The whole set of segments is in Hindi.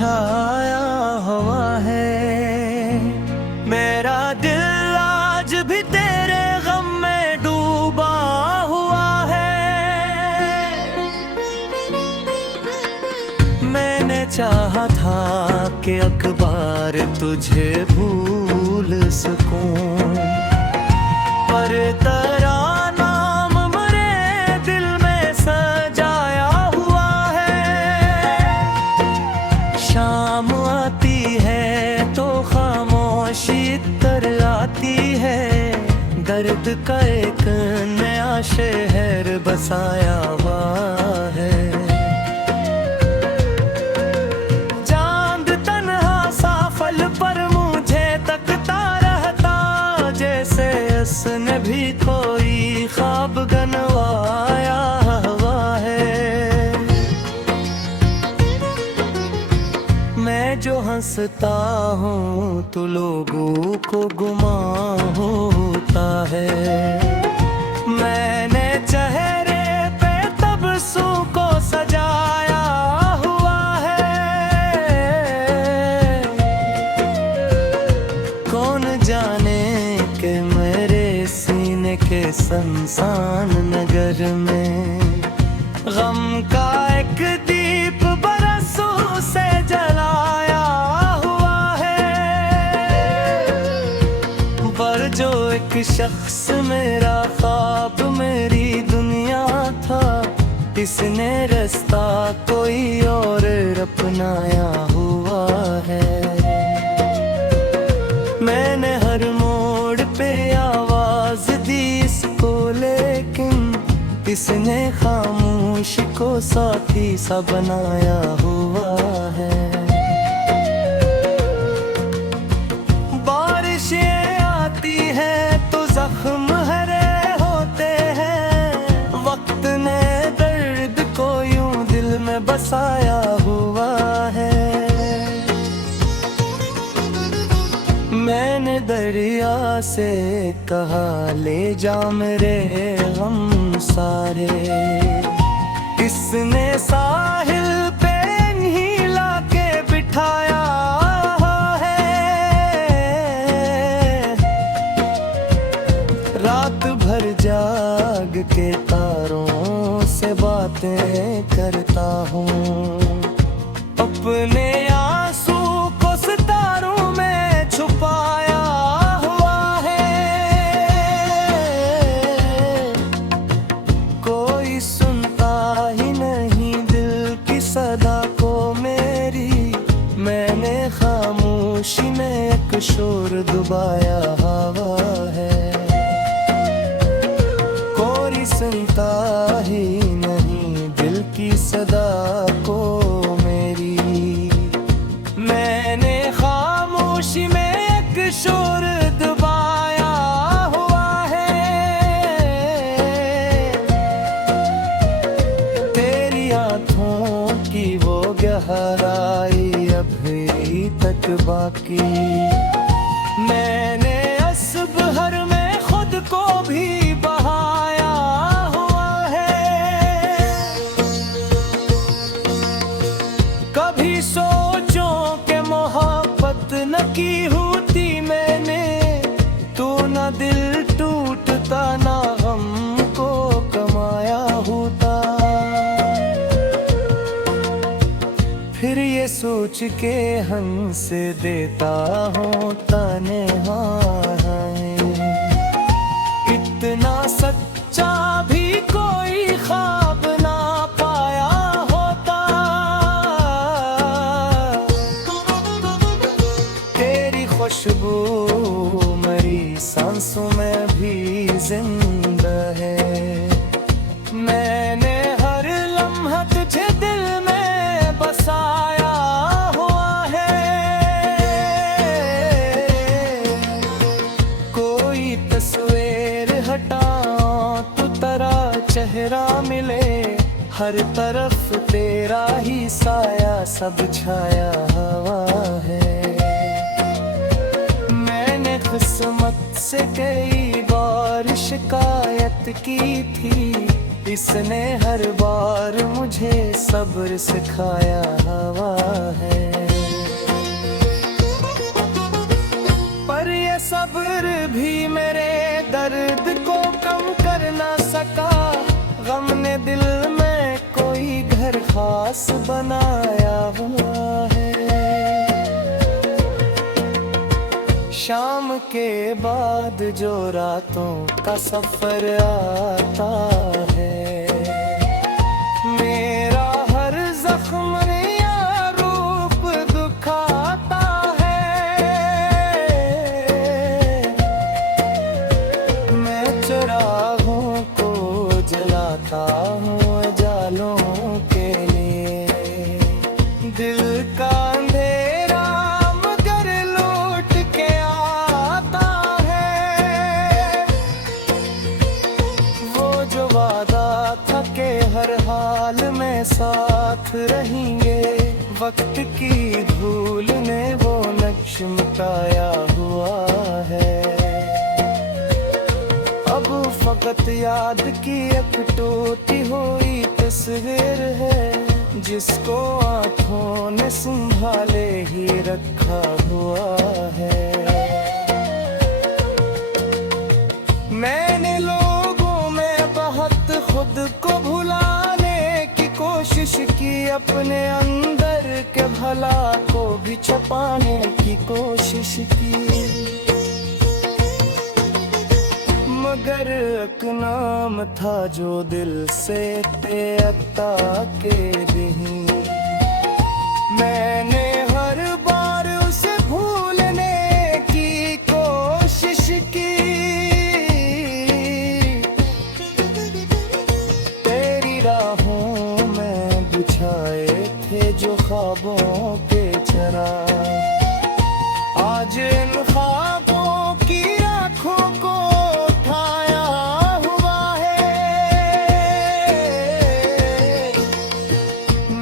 छाया हुआ है। मेरा दिल आज भी तेरे गम में डूबा हुआ है। मैंने चाहा था कि अखबार तुझे भूल सकूं, पर तेरा नाम मेरे दिल में सजाया हुआ है। शाम आती है तो खामोशी तर आती है, दर्द का एक नया शहर बसाया हुआ है। चांद तन्हा सा फल पर मुझे तकता रहता, जैसे उसने भी कोई ख्वाब गनवाया हुआ है। मैं जो हंसता हूँ तो लोगों को गुमान होता है। मैंने चेहरे पे तबस्सुम को सजाया हुआ है। कौन जाने कि मेरे सीने के सुनसान नगर में गम का एक दीप बरसों से जलाया हुआ है। पर जो एक शख्स मेरा ख्वाब मेरी दुनिया था, इसने रास्ता कोई और अपनाया हुआ है। मैंने हर मोड़ पे आवाज दी इसको, लेकिन इसने खामोशी को साथी सा बनाया हुआ है। बारिशें आती हैं तो जख्म हरे होते हैं, वक्त ने दर्द को यूं दिल में बसाया हुआ है। मैंने दरिया से कहा ले जा मेरे गम सारे, इसने साहिल पे नहीं लाके बिठाया है। रात भर जाग के तारों से बातें करता हूँ, अपने आंसू को सितारों में छुपाया हुआ है। कोई सुनता ही नहीं दिल की सदा को मेरी, मैंने खामोशी में एक शोर दबाया हुआ है। कोई सुनता ही नहीं दिल की सदा को मेरी, मैंने खामोशी में एक शोर दबाया हुआ है। तेरी आँखों की वो गहराई अभी तक बाकी, मैंने असब हर में खुद को भी बहाया हुआ है। कभी सोचो कि मोहब्बत न की होती मैंने, तो न दिल टूटता ना गम को कमाया होता। फिर ये सोच के हंस देता हूँ तन्हाई, इतना सच्चा भी कोई ख्वाब ना पाया होता। तेरी खुशबू मेरी सांसों में भी जिंदा है। मैंने हर लम्हा तुझे दिल में बसाया हुआ है। कोई तस्वीर हटाओ तो तेरा चेहरा मिले, हर तरफ तेरा ही साया सब छाया हुआ है। मैंने किस्मत से कई बार शिकायत की थी, इसने हर बार मुझे सब्र सिखाया हुआ है। पर ये सब्र भी मेरे दर्द को कम कर ना सका। गम ने दिल में कोई घर खास बनाया हुआ है। शाम के बाद जो रातों का सफर आता है, मेरा हर जख्म या रूप दुखाता है। मैं चिरागों को जलाता हूँ उजालों के लिए। दिल का अंधेरा मगर लौट के आता है। वो जो वादा था कि हर हाल में साथ रहेंगे, वक्त की धूल ने वो नक्श मिटाया हुआ है। अब फकत याद की एक टूटी हुई तस्वीर है, जिसको आँखों ने संभाले ही रखा हुआ है। मैंने लोगों में बहुत खुद को भुलाने की कोशिश की, अपने अंदर के भला को भी छुपाने की कोशिश की। मगर एक नाम था जो दिल से त्यागता के नहीं। मैंने हर बार उसे भूलने की कोशिश की। तेरी राहों में बिछाए थे जो ख्वाबों के चराग, आज इन ख्वाबों की राखों को उठाया हुआ है।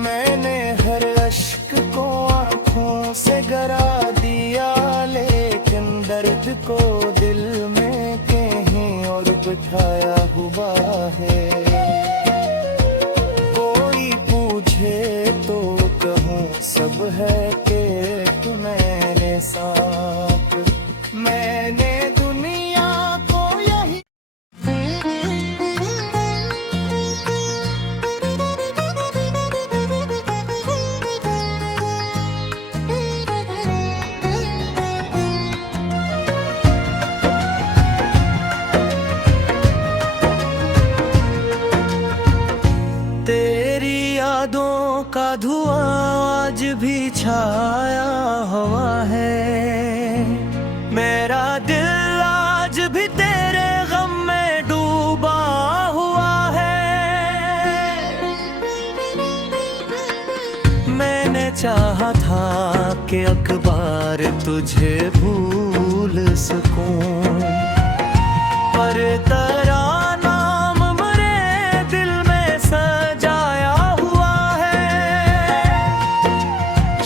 मैंने हर अश्क को आँखों से गिरा दिया, लेकिन दर्द को दिल में कहीं और बिठाया हुआ है। कोई पूछे तो कहूँ सब है कि तुम्हारे साथ। मैंने दुनिया को यही तेरी यादों का धुआं आज भी छाया हुआ है। मेरा दिल आज भी तेरे गम में डूबा हुआ है। मैंने चाहा था कि अखबार तुझे भूल सकूं, पर तेरा नाम मेरे दिल में सजाया हुआ है।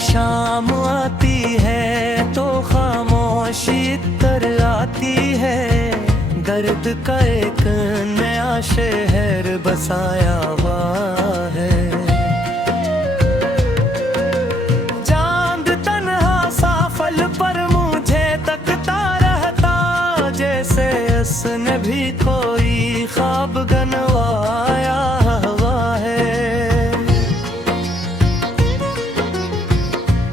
शाम आती है तो खामोशी तर आती है, दर्द का एक नया शहर बसाया हुआ है। चांद तन्हा सा फल पर मुझे तकता रहता, जैसे उसने भी कोई ख्वाब गनवाया हुआ है।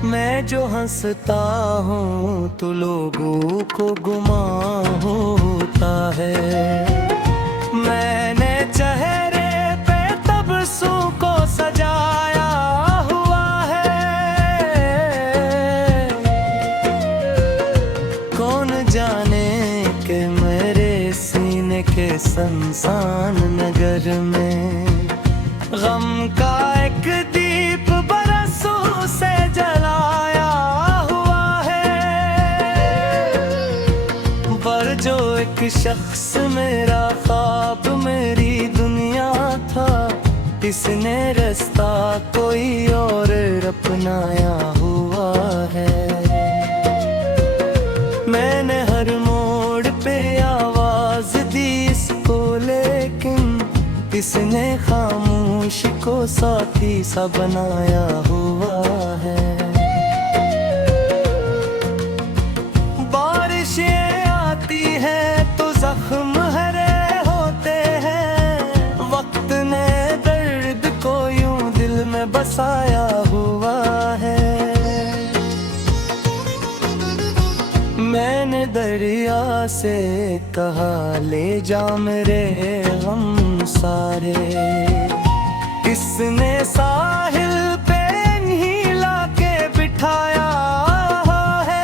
मैं जो हंसता हूँ तो लोगों को गुमा होता है। मैंने चेहरे पे तबस्सुम को सजाया हुआ है। कौन जाने कि मेरे सीने के संसान नगर में गम का एक दीप बरसों से जलाया हुआ है। पर जो एक शख्स मेरा ख्वाब मेरी दुनिया था, इसने रास्ता कोई और अपनाया हुआ है। मैंने हर मोड़ पे आवाज दी इसको, लेकिन इसने खामोशी को साथी सा बनाया हुआ है। बारिश बसाया हुआ है। मैंने दरिया से कहा ले जा मेरे गम सारे, इसने साहिल पे नहीं लाके बिठाया है।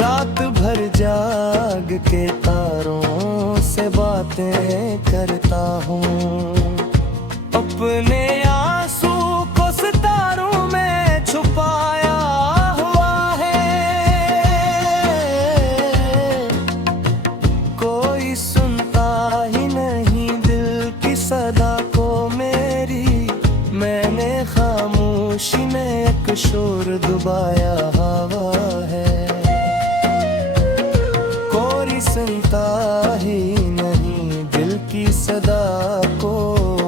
रात भर जाग के तारों से बातें करता हूँ, अपने आंसू को सितारों में छुपाया हुआ है। कोई सुनता ही नहीं दिल की सदा को मेरी, मैंने खामोशी में एक शोर दबाया हुआ है। कोई सुनता ही नहीं दिल की सदा को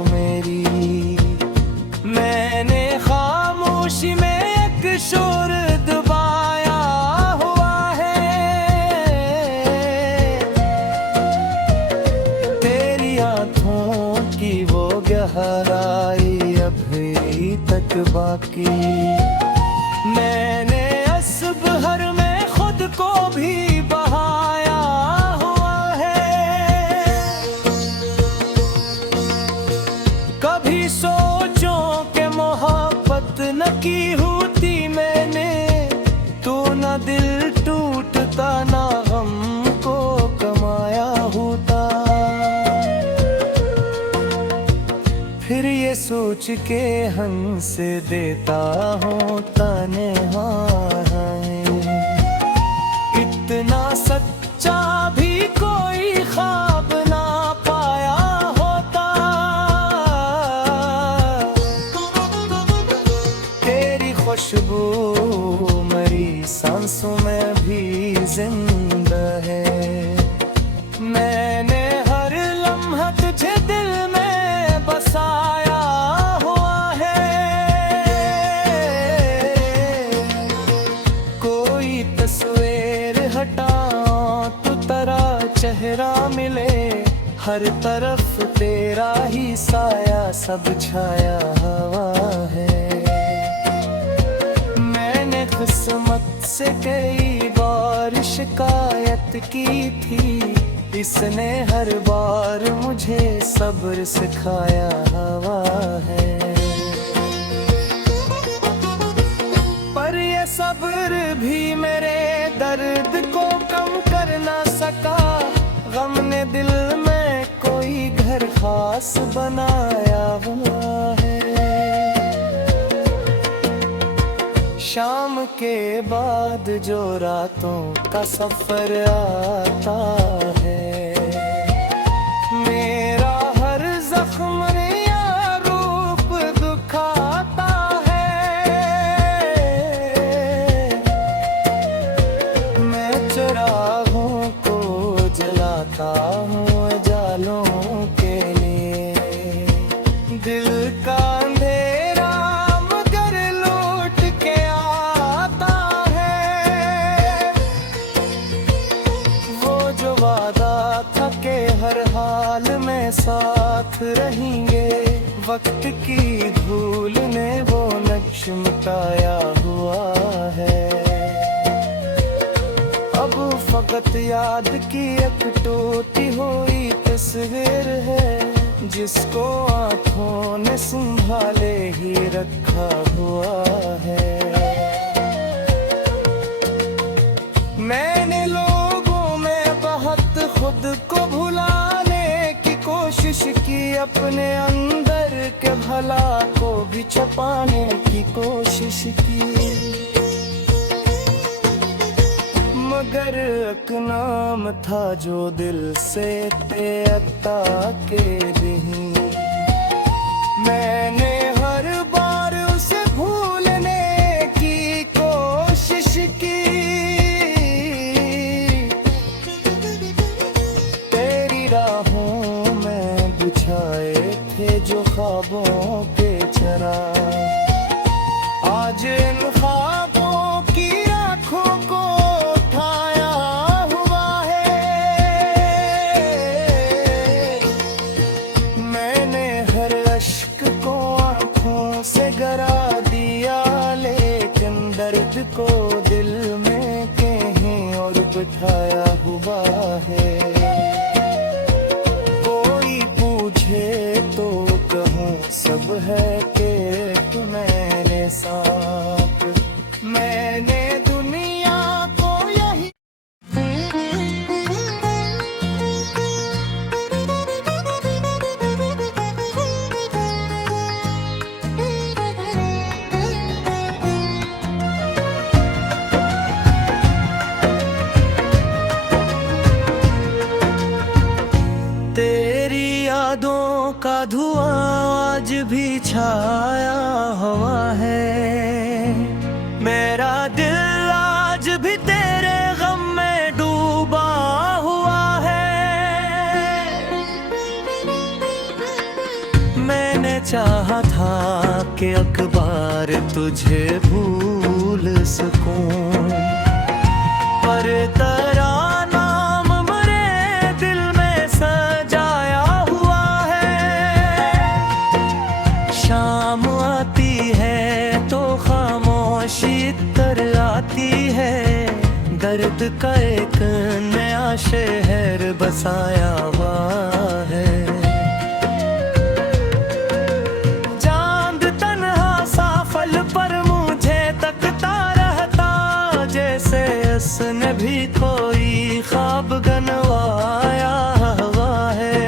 मेरी, मैंने खामोशी में एक शोर दबाया हुआ है। तेरी आँखों की वो गहराई अभी तक बाकी, मैंने असब हर में खुद को भी बहाया हुआ है। कभी सोचो कि मोहब्बत न की होती मैंने, तो न दिल टूटता ना गम को कमाया होता। फिर ये सोच के हंस देता हूँ ताने इतना सच्चा भी कोई ख्वाब ना पाया होता। तेरी खुशबू मेरी सांसों में भी जिंदा है, मैंने हर लम्हा तुझे दिल में बसाया हुआ है। कोई तस्वीर हटाओ तो तेरा चेहरा मिले, हर तरफ तेरा ही साया सब छाया हुआ है। मैंने किस्मत से कई बार शिकायत की थी, इसने हर बार मुझे सब्र सिखाया हुआ है। पर ये सब्र भी मेरे दर्द को कम कर ना सका, गम ने दिल में कोई घर खास बनाया हुआ है। शाम के बाद जो रातों का सफर आता है, मेरा हर जख्म नया रूप दिखाता है। मैं चिरागों को जलाता हूँ उजालों के लिए, दिल का अंधेरा मगर लौट के आता है। वो जो वादा था कि हर हाल में साथ रहेंगे, वक्त की धूल ने वो नक्श मिटाया हुआ है। अब फकत याद की एक टूटी हुई तस्वीर है, जिसको आँखों ने संभाले ही रखा हुआ है। मैंने लोगों में बहुत खुद को भुलाने की कोशिश की, अपने अंदर के भला को भी छुपाने की कोशिश की। मगर एक नाम था जो दिल से तेता के नहीं, मैंने हर बार उसे भूलने की कोशिश की। तेरी राहों में बिछाए थे जो ख्वाबों के चराग, आज इन ख्वाबों की आँखों को उठाया हुआ है। मैं छाया हुआ है। कोई पूछे तो कहूँ सब है कि मैंने साथ, मैंने दुनिया को यही तेरी यादों का धुआं आज भी छाया हुआ है। मेरा दिल आज भी तेरे गम में डूबा हुआ है। मैंने चाहा था कि अखबार तुझे भूल सकूं, पर तेरा दर्द का एक नया शहर बसाया हुआ है। चांद तन्हा सा फल पर मुझे तकता रहता, जैसे उसने भी कोई ख्वाब गनवाया हुआ है।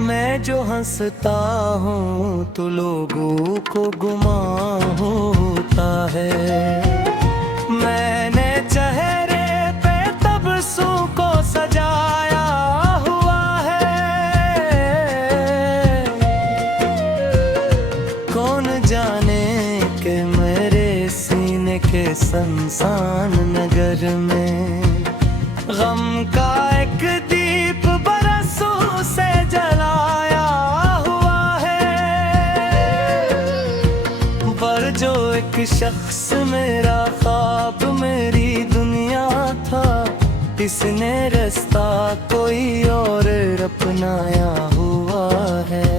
मैं जो हंसता हूँ तो लोगों को गुमान होता है। मैंने चेहरे पे तबस्सुम को सजाया हुआ है। कौन जाने कि मेरे सीने के सुनसान नगर में गम का एक दीप बरसों से जलाया हुआ है। पर जो एक शख्स मेरा ख्वाब मेरी दुनिया था, इसने रास्ता कोई और अपनाया हुआ है।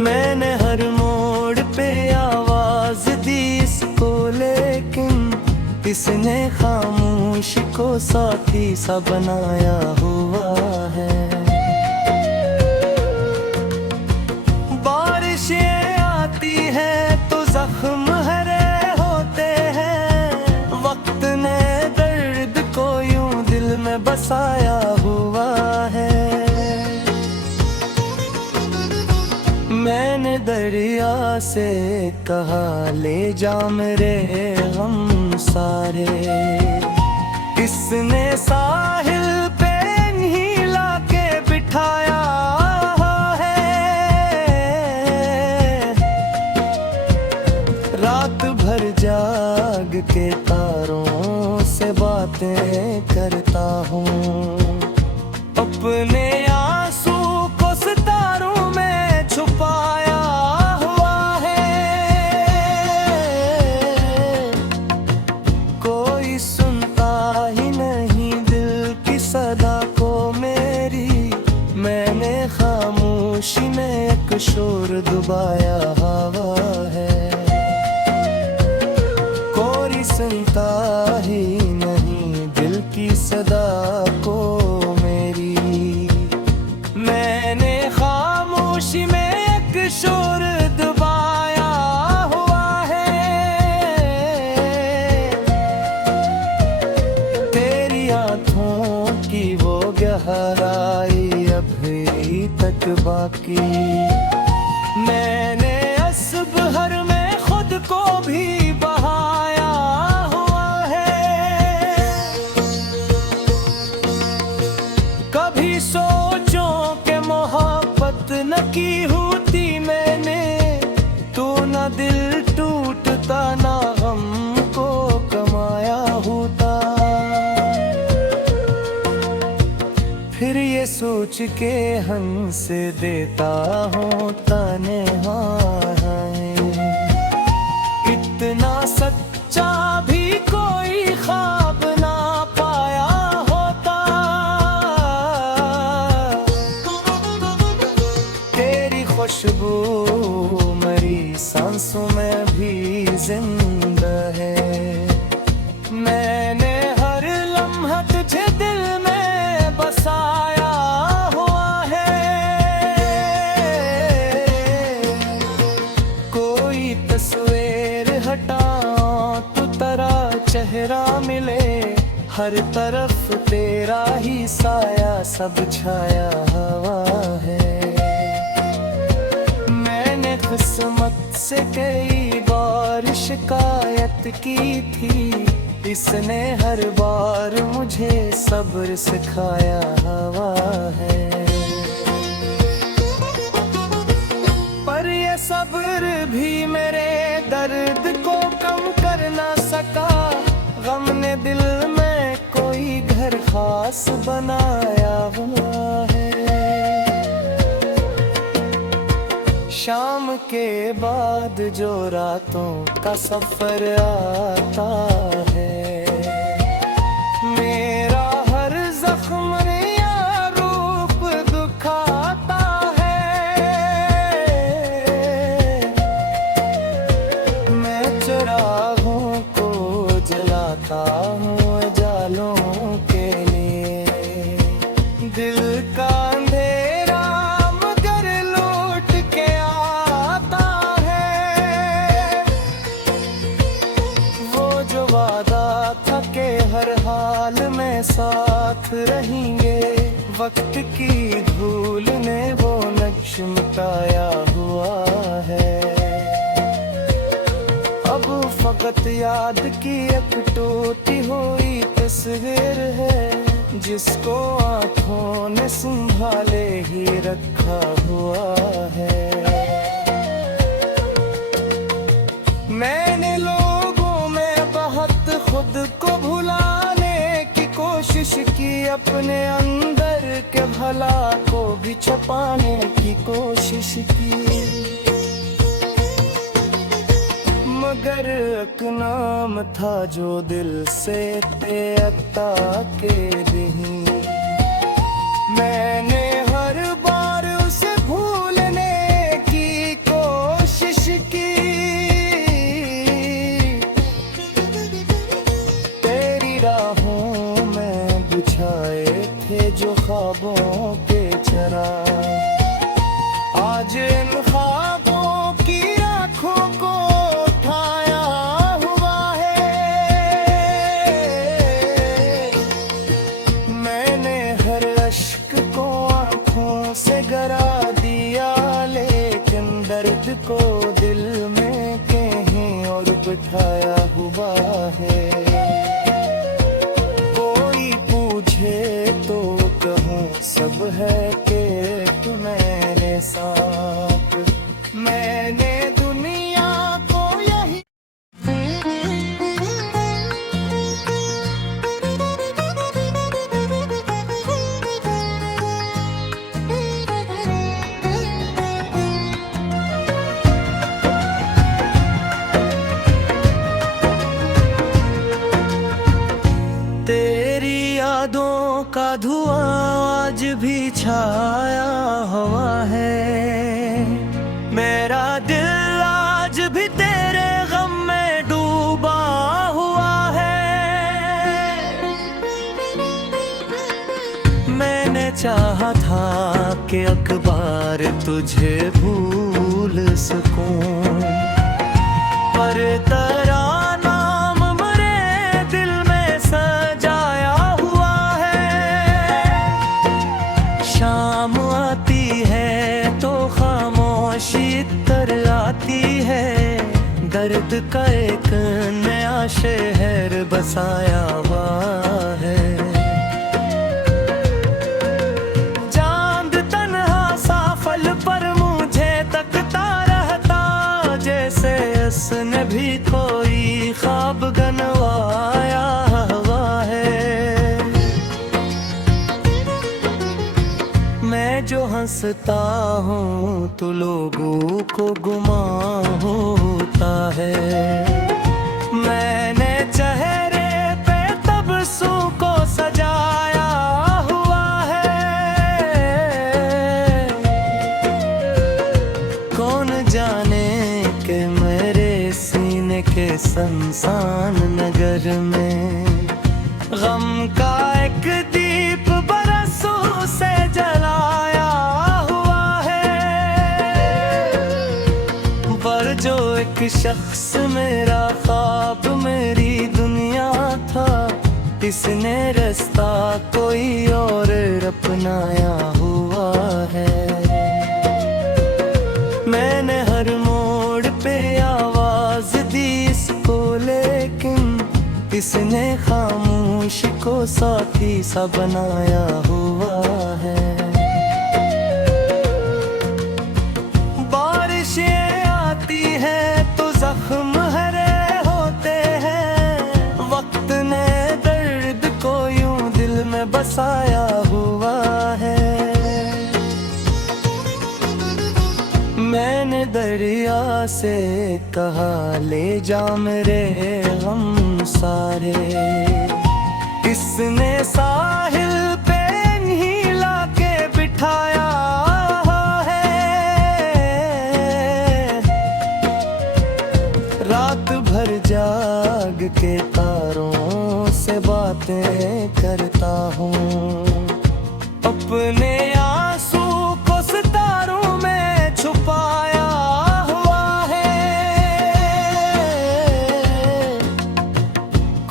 मैंने हर मोड़ पे आवाज दी इसको, लेकिन इसने खामोशी को साथी सा बनाया हुआ है। बारिशें आती हैं तो जख्म हरे होते हैं, वक्त ने दर्द को यूं दिल में बसाया हुआ है। मैंने दरिया से कहा ले जा मेरे गम सारे, इसने साहिल पे नहीं लाके बिठाया है। रात भर जाग के तारों से बातें करता हूँ, अपने आंसू को सितारों में छुपाया हुआ है। कोई सुनता ही नहीं दिल की सदा को मेरी, मैंने खामोशी में एक शोर दबाया हुआ है। कोई सुनता ही नहीं दिल की सदा को मेरी, मैंने खामोशी में एक शोर दबाया हुआ है। तेरी आँखों की वो गहराई अभी तक बाकी, मैंने अस्ब हर में खुद को भी बहाया हुआ है। कभी सोचो कि मोहब्बत न की होती मैंने, तो न दिल टूटता ना गम को कमाया होता। फिर ये सोच के हंस देता हूँ तन्हाई, इतना सच्चा भी कोई ख्वाब ना पाया होता। तेरी खुशबू मेरी सांसों में भी जिंदा चेहरा मिले, हर तरफ तेरा ही साया सब छाया हवा है। मैंने किस्मत से कई बार शिकायत की थी, इसने हर बार मुझे सब्र सिखाया हवा है। पर ये सब्र भी मेरे दर्द को कम कर ना सका, गम ने दिल में कोई घर खास बनाया हुआ है। शाम के बाद जो रातों का सफर आता है, मेरा हर जख्म या रूप दुखाता है। मैं चिरागों को जलाता हूँ उजालों के लिए, दिल का अंधेरा मगर लौट के आता है। वो जो वादा था कि हर हाल में साथ रहेंगे, वक्त की धूल ने वो नक्श मिटाया हुआ है। अब फकत याद की एक टूटी हुई तस्वीर है, जिसको आँखों ने संभाले ही रखा हुआ है। मैंने लोगों में बहुत खुद को भुलाने की कोशिश की, अपने अंदर के भला को भी छुपाने की कोशिश की, मगर एक नाम था जो दिल से त्यागता के नहीं। मैंने हर बार उसे भूलने की कोशिश की, तेरी राहों में बिछाए थे जो ख्वाबों के चराग, आज इन ख्वाबों की आँखों को उठाया हुआ है। मैंने हर अश्क को आँखों से गिरा दिया, लेकिन दर्द को दिल में कहीं और बिठाया हुआ है। कोई पूछे तो कहूँ सब है कि मेरे साथ, मैंने दुनिया को यही तेरी यादों का धुआं आज भी छाया हुआ है। मेरा दिल आज भी तेरे गम में डूबा हुआ है। मैंने चाहा था कि अखबार तुझे भूल सकूं, पर तेरा नाम मेरे दिल में सजाया हुआ है। शाम आती है तो खामोशी तर आती है, दर्द का एक नया शहर बसाया हुआ है। चांद तन्हा सा फल पर मुझे तकता रहता, जैसे उसने भी कोई ख्वाब गनवाया हुआ है। मैं जो हंसता हूँ तो लोगों को गुमान होता है। मैंने चेहरे पे तबस्सुम को सजाया हुआ है। कौन जाने कि मेरे सीने के शमशान नगर में गम का एक दीप बरसों से जलाया हुआ है। पर जो एक शख्स मेरा ख्वाब मेरी दुनिया किसने रास्ता कोई और अपनाया हुआ है। मैंने हर मोड़ पे आवाज दी इसको, लेकिन इसने खामोशी को साथी सा बनाया हुआ है। बारिशें आती हैं तो जख्म हरे होते हैं, वक्त ने दर्द को यूं दिल में बसाया हुआ है। मैंने दरिया से कहा ले जा मेरे गम सारे, इसने साहिल पे नहीं लाके बिठाया है। रात भर जाग के तारों से बातें करता हूँ, अपने आंसू को सितारों में छुपाया हुआ है।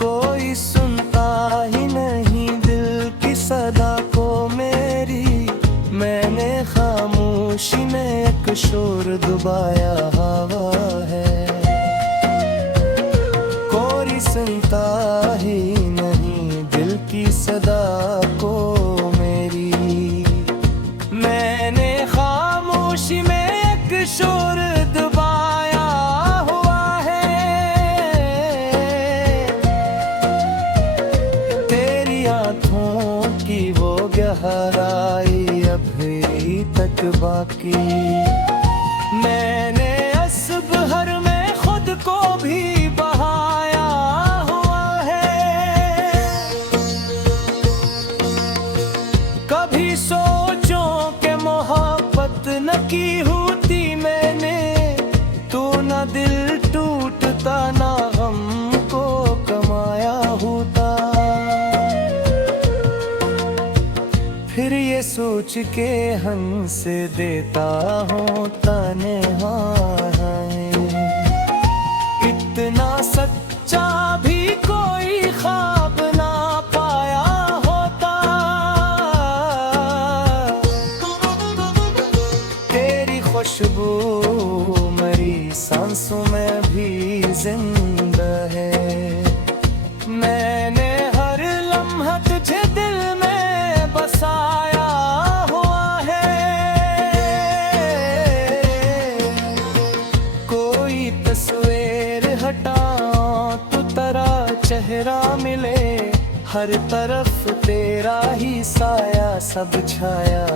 कोई सुनता ही नहीं दिल की सदा को मेरी, मैंने खामोशी में एक शोर दबाया हुआ है। कोई सुनता ही नहीं दिल की सदा को मेरी, मैंने खामोशी में एक शोर दबाया हुआ है। तेरी आँखों की वो गहराई अभी तक बाकी, मैंने असब हर में खुद को भी बहाया हुआ है। कभी सोचो के मोहब्बत न की होती मैंने, तो न दिल टूटता ना गम को कमाया होता। फिर ये सोच के हंस देता हूँ तन्हाई, इतना सच्चा भी कोई ख्वाब ना पाया होता। तेरी खुशबू मेरी सांसों में भी जिंदा है, मैंने हर लम्हा तुझे दिल में बसाया हुआ है। कोई तस्वीर हटाओ तो तेरा चेहरा मिले, हर तरफ तेरा ही साया सब छाया